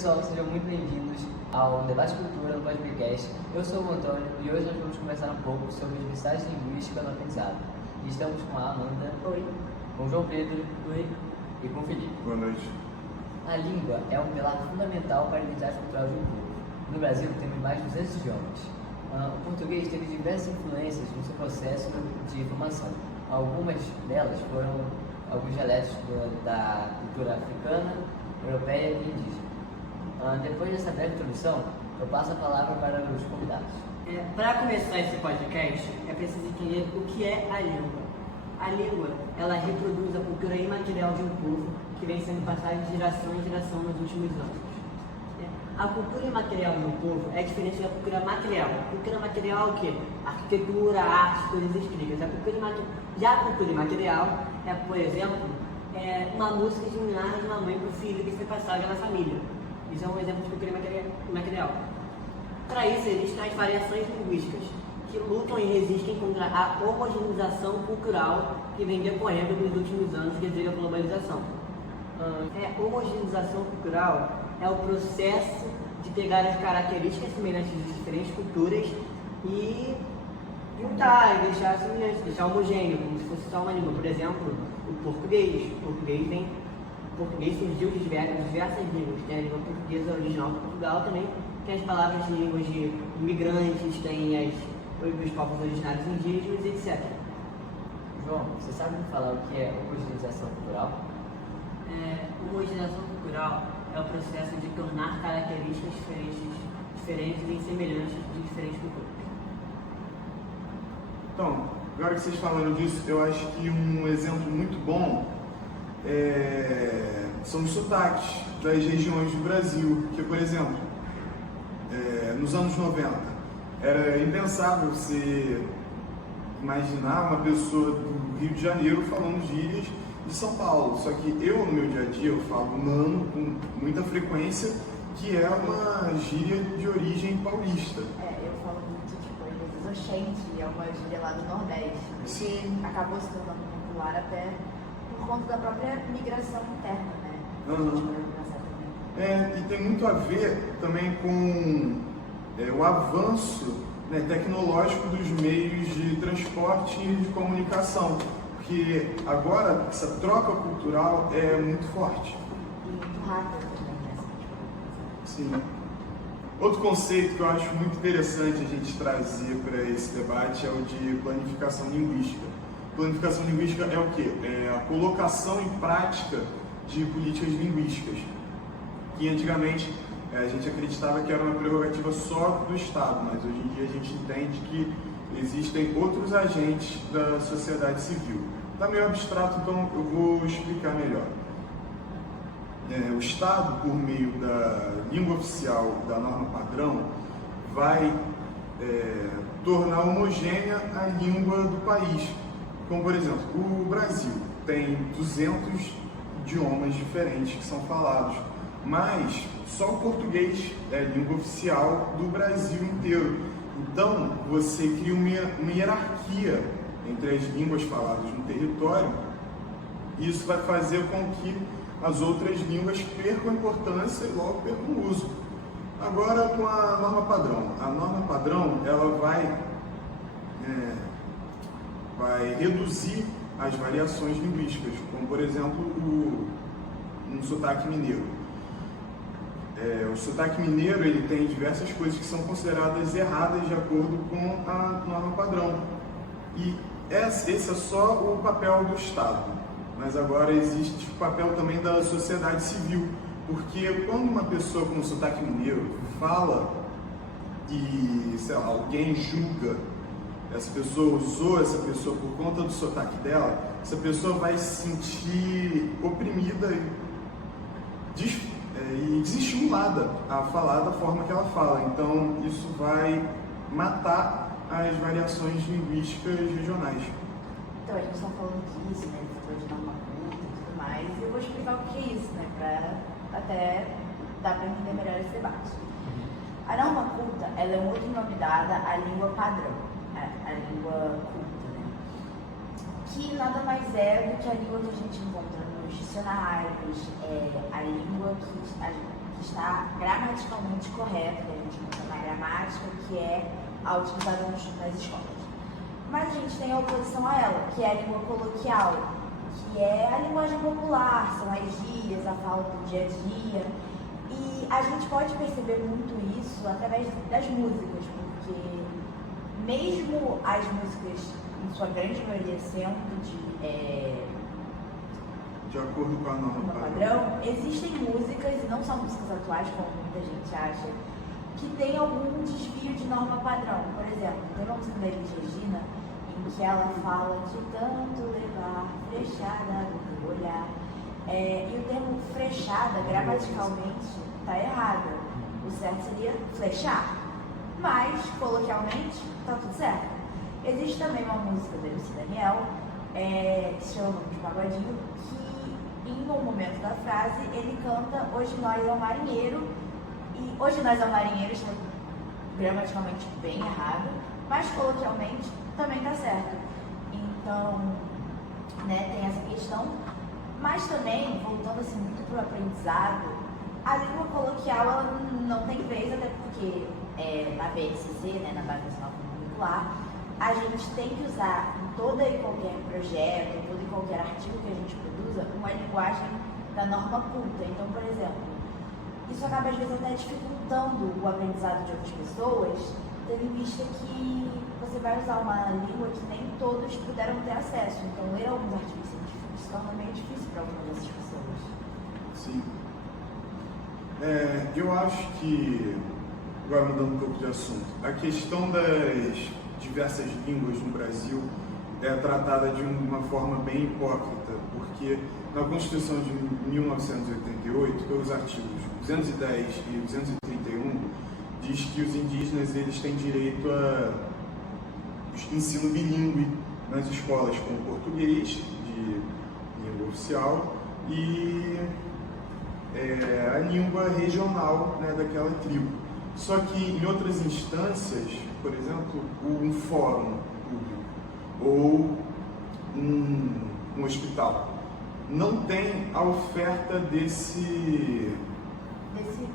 pessoal, sejam muito bem-vindos ao Debate Cultura no Podcast. Eu sou o Antônio e hoje nós vamos conversar um pouco sobre as diversidades linguísticas no aprendizado. E estamos com a Amanda. Oi. Com o João Pedro. Oi. E com o Felipe. Boa noite. A língua é um pilar fundamental para a identidade cultural de um povo. No Brasil, temos mais de 200 idiomas. O português teve diversas influências no seu processo de formação. Algumas delas foram alguns dialetos da cultura africana, europeia e indígena. Depois dessa breve introdução, eu passo a palavra para os convidados. Para começar esse podcast, é preciso entender o que é a língua. A língua, ela reproduz a cultura imaterial de um povo que vem sendo passada de geração em geração nos últimos anos. A cultura imaterial de um povo é diferente da cultura material. A cultura material é o quê? Arquitetura, arte, coisas escritas. Já a cultura imaterial é, por exemplo, uma música de um lar de uma mãe para o filho que foi passada na família. Isso é um exemplo de cultura imaterial. Para isso, existem as variações linguísticas, que lutam e resistem contra a homogeneização cultural que vem decorrendo nos últimos anos devido à globalização. A homogeneização cultural é o processo de pegar as características semelhantes de diferentes culturas e juntar e deixar semelhante, deixar homogêneo, como se fosse só uma língua. Por exemplo, o português. O português surgiu de diversas línguas. Tem a língua portuguesa original de Portugal também, tem as palavras de línguas de imigrantes, tem os povos originários indígenas, etc. João, você sabe me falar o que é homogeneização cultural? Homogeneização cultural é o processo de tornar características diferentes e semelhantes de diferentes culturas. Então, agora que vocês falaram disso, eu acho que um exemplo muito bom são os sotaques das regiões do Brasil. Que, por exemplo, nos anos 90, era impensável você imaginar uma pessoa do Rio de Janeiro falando gírias de São Paulo. Só que eu, no meu dia a dia, eu falo mano com muita frequência, que é uma gíria de origem paulista. Eu falo muito, tipo, às vezes oxente, é uma gíria lá do Nordeste. Sim. Acabou se tornando popular até por conta da própria migração interna, né? Uhum. E tem muito a ver também com o avanço, né, tecnológico dos meios de transporte e de comunicação. Porque agora essa troca cultural é muito forte. E muito rápida também, né? Sim. Outro conceito que eu acho muito interessante a gente trazer para esse debate é o de planificação linguística. Planificação linguística é o quê? É a colocação em prática de políticas linguísticas, que antigamente a gente acreditava que era uma prerrogativa só do Estado, mas hoje em dia a gente entende que existem outros agentes da sociedade civil. Está meio abstrato, então eu vou explicar melhor. O Estado, por meio da língua oficial da norma padrão, vai tornar homogênea a língua do país. Como, por exemplo, o Brasil tem 200 idiomas diferentes que são falados, mas só o português é a língua oficial do Brasil inteiro. Então, você cria uma hierarquia entre as línguas faladas no território, e isso vai fazer com que as outras línguas percam importância e logo percam uso. Agora, com a norma padrão. A norma padrão, ela vai reduzir as variações linguísticas, como, por exemplo, um sotaque mineiro. O sotaque mineiro, ele tem diversas coisas que são consideradas erradas de acordo com a norma padrão. E esse é só o papel do Estado. Mas agora existe o papel também da sociedade civil. Porque quando uma pessoa com sotaque mineiro fala e, sei lá, alguém julga, essa pessoa usou essa pessoa por conta do sotaque dela, essa pessoa vai se sentir oprimida e desestimulada a falar da forma que ela fala. Então, isso vai matar as variações linguísticas regionais. Então, a gente está falando disso, né? Falou de norma culta e tudo mais. E eu vou explicar o que é isso, né? Para até dar para entender melhor esse debate. A norma culta, ela é um outro nome dada à língua padrão, a língua culta, né? Que nada mais é do que a língua que a gente encontra nos dicionários, a língua que que está gramaticalmente correta, que a gente usa na gramática, que é a utilizada nas escolas. Mas a gente tem a oposição a ela, que é a língua coloquial, que é a linguagem popular, são as gírias, a fala do dia a dia. E a gente pode perceber muito isso através das músicas, porque mesmo as músicas, em sua grande maioria, sendo de acordo com a norma padrão, existem músicas, e não são músicas atuais, como muita gente acha, que tem algum desvio de norma padrão. Por exemplo, tem uma música da Elis Regina, em que ela fala de tanto levar frechada no teu olhar. E o termo frechada, gramaticalmente, está errado. O certo seria flechar. Mas, coloquialmente, está tudo certo. Existe também uma música do MC Daniel, que se chama Nome de Pagodinho, que em um momento da frase ele canta Hoje Nós é um Marinheiro. E Hoje Nós é um Marinheiro está gramaticalmente bem errado, mas coloquialmente também está certo. Então, né, tem essa questão. Mas também, voltando assim muito para o aprendizado, a língua coloquial ela não tem vez, até porque na BNCC, né, na Base Nacional Curricular, a gente tem que usar em todo e qualquer projeto, em todo e qualquer artigo que a gente produza, uma linguagem da norma culta. Então, por exemplo, isso acaba às vezes até dificultando o aprendizado de outras pessoas, tendo em vista que você vai usar uma língua que nem todos puderam ter acesso. Então, ler alguns artigos científicos se torna meio difícil para algumas dessas pessoas. Sim. Eu acho que, agora mudando um pouco de assunto, a questão das diversas línguas no Brasil é tratada de uma forma bem hipócrita, porque na Constituição de 1988, pelos artigos 210 e 231, diz que os indígenas eles têm direito a ensino bilíngue nas escolas com português, de língua oficial, e a língua regional, né, daquela tribo. Só que em outras instâncias, por exemplo, um fórum público ou um hospital, não tem a oferta desse mesmo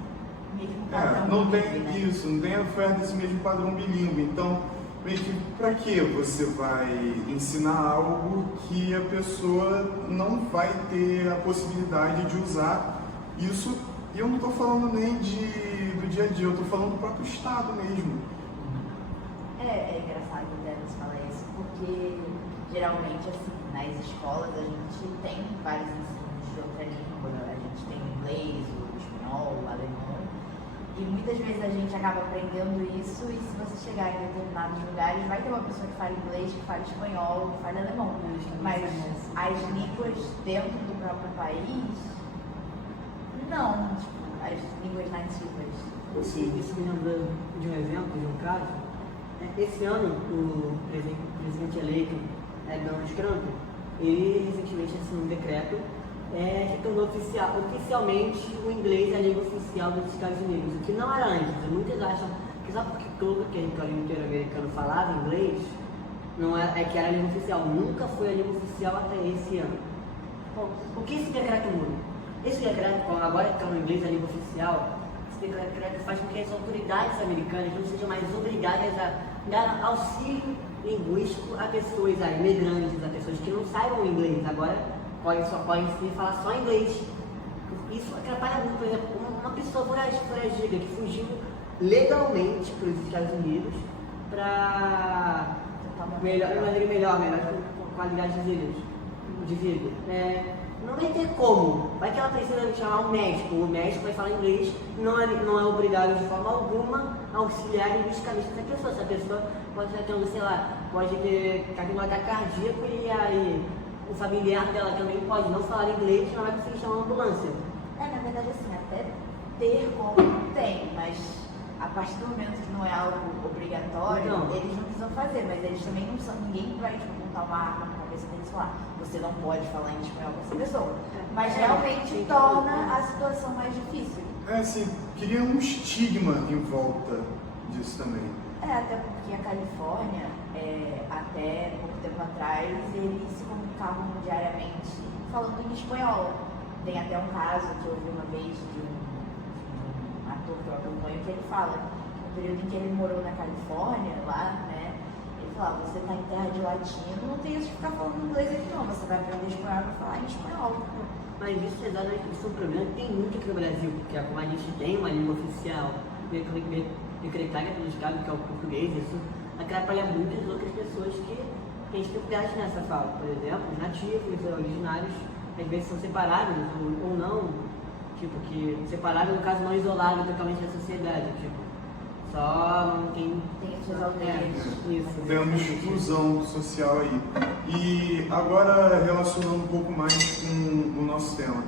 padrão. não tem bilíngue, né? isso, não tem a oferta desse mesmo padrão bilíngue. Então, meio que para que você vai ensinar algo que a pessoa não vai ter a possibilidade de usar isso? E eu não estou falando nem do dia a dia, eu estou falando do próprio Estado mesmo. É engraçado até você falar isso, porque geralmente assim, nas escolas a gente tem vários ensinos de outra língua, a gente tem o inglês, o espanhol, o alemão, e muitas vezes a gente acaba aprendendo isso e se você chegar em determinados lugares vai ter uma pessoa que fala inglês, que fala espanhol, que fala alemão, mas as línguas dentro do próprio país, não, tipo, as línguas nativas. Isso me lembrou de um exemplo, de um caso. Esse ano, o presidente eleito, Donald Trump, ele recentemente assinou um decreto que tornou oficialmente o inglês a língua oficial dos Estados Unidos, o que não era antes. Muitos acham que só porque todo aquele território inteiro-americano falava inglês, não é que era a língua oficial. Nunca foi a língua oficial até esse ano. Bom, o que esse decreto muda? Esse decreto, agora que está no inglês a língua oficial, esse decreto faz com que as autoridades americanas não sejam mais obrigadas a dar auxílio linguístico a pessoas imigrantes, a pessoas que não saibam inglês. Agora só podem falar só inglês. Isso atrapalha muito. Por exemplo, uma pessoa foragida que fugiu legalmente para os Estados Unidos para melhor qualidade de vida. Não vai ter como. Vai que ela precisa chamar um médico. O médico vai falar inglês, não é obrigado de forma alguma a auxiliar linguisticamente essa pessoa. Essa pessoa pode estar tendo, sei lá, pode ter um ataque cardíaco e aí o familiar dela também pode não falar inglês e não vai conseguir chamar uma ambulância. Na verdade, assim, até ter como tem, mas a partir do momento que não é algo obrigatório, eles não precisam fazer, mas eles também não são, ninguém vai apontar uma arma na cabeça deles e falar, você não pode falar em espanhol com essa pessoa. Mas realmente torna a situação mais difícil. Assim, cria um estigma em volta disso também. Até porque a Califórnia, até pouco tempo atrás, eles se comunicavam diariamente falando em espanhol. Tem até um caso que eu vi uma vez de um do próprio Moyo, que ele fala, no período em que ele morou na Califórnia, lá, né, ele fala, você tá em terra de latino, não tem isso de ficar falando inglês aqui não, você vai aprender espanhol e falar em espanhol. Mas isso é exatamente isso é um problema que tem muito aqui no Brasil, porque como a gente tem uma língua oficial decretada pelo Estado, que é o português, isso atrapalha muitas outras pessoas que a gente interage nessa fala. Por exemplo, os nativos, os originários, às vezes são separados ou não, tipo, que separados no caso não isolados totalmente da sociedade, tipo, só não tem Tem suas aldeias. isso. Temos exclusão social aí. E agora, relacionando um pouco mais com o nosso tema.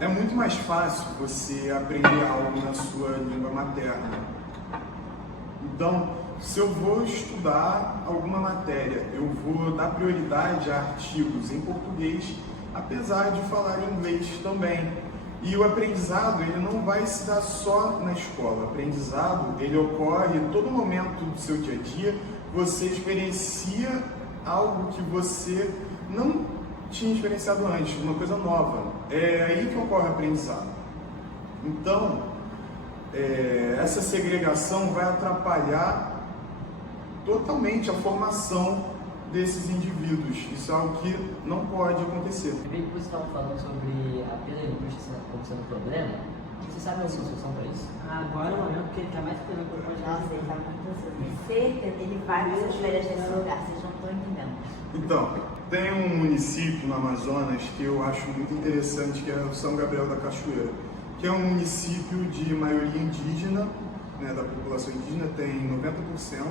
É muito mais fácil você aprender algo na sua língua materna. Então, se eu vou estudar alguma matéria, eu vou dar prioridade a artigos em português, apesar de falar inglês também. E o aprendizado, ele não vai se dar só na escola. O aprendizado, ele ocorre em todo momento do seu dia a dia. Você experiencia algo que você não tinha experienciado antes, uma coisa nova. É aí que ocorre o aprendizado. Então, essa segregação vai atrapalhar totalmente a formação desses indivíduos. Isso é algo que não pode acontecer. Eu vi que vocês estavam falando sobre a perda de linguística sendo um problema. Você sabe alguma solução para isso? Agora é o momento que ele está mais esperando por Nossa, ele tá muito ansioso. Tenho certeza, ele vai para essas férias nesse lugar, vocês não estão entendendo. Então, tem um município no Amazonas que eu acho muito interessante, que é o São Gabriel da Cachoeira, que é um município de maioria indígena, né, da população indígena, tem 90%.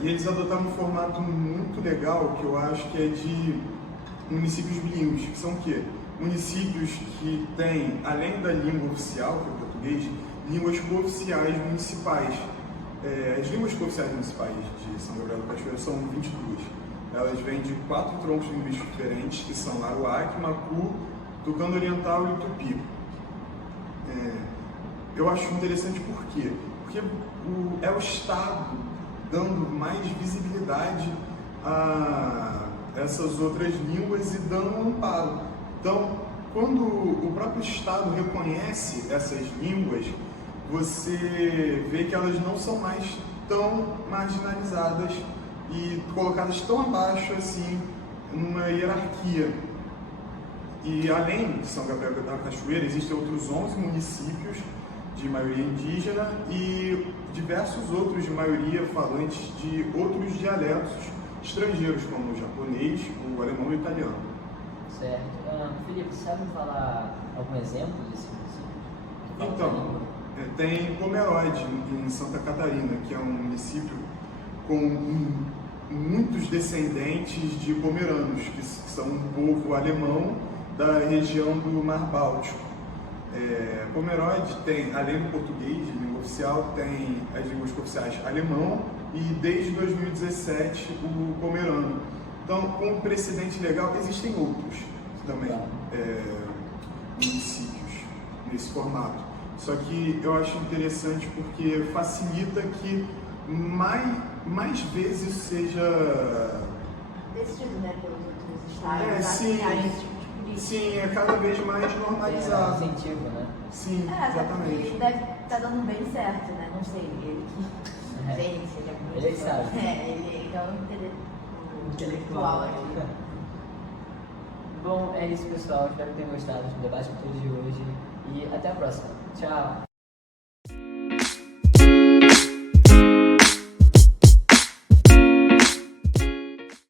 E eles adotaram um formato muito legal, que eu acho que é de municípios bilíngues, que são o quê? Municípios que têm, além da língua oficial, que é o português, línguas cooficiais municipais. As línguas cooficiais municipais de São Gabriel da Cachoeira são 22. Elas vêm de 4 troncos linguísticos diferentes, que são Aruac, Macu, Tucano Oriental e Tupi. Eu acho interessante por quê? Porque é o Estado dando mais visibilidade a essas outras línguas e dando um amparo. Então, quando o próprio Estado reconhece essas línguas, você vê que elas não são mais tão marginalizadas e colocadas tão abaixo assim, numa hierarquia. E além de São Gabriel da Cachoeira, existem outros 11 municípios de maioria indígena e diversos outros de maioria falantes de outros dialetos estrangeiros, como o japonês, o alemão e o italiano. Certo. Felipe, você sabe me falar algum exemplo desse município? Então, tem Pomerode, em Santa Catarina, que é um município com muitos descendentes de pomeranos, que são um povo alemão da região do Mar Báltico. Pomerode tem, além do português, de língua oficial, tem as línguas oficiais alemão e desde 2017 o pomerano. Então, como precedente legal, existem outros também municípios nesse formato. Só que eu acho interessante porque facilita que mais vezes seja Decidido, né, pelos outros estados, sim. a esse tipo de política. Sim, é cada vez mais normalizado. Incentivo, né? Sim, Até porque exatamente. ele deve estar dando bem certo, né? Não sei, ele que. Gente, ele é muito. Ele que sabe. Ele é um intelectual aqui. Bom, é isso, pessoal. Espero que tenham gostado do debate com todos de hoje. E até a próxima. Tchau!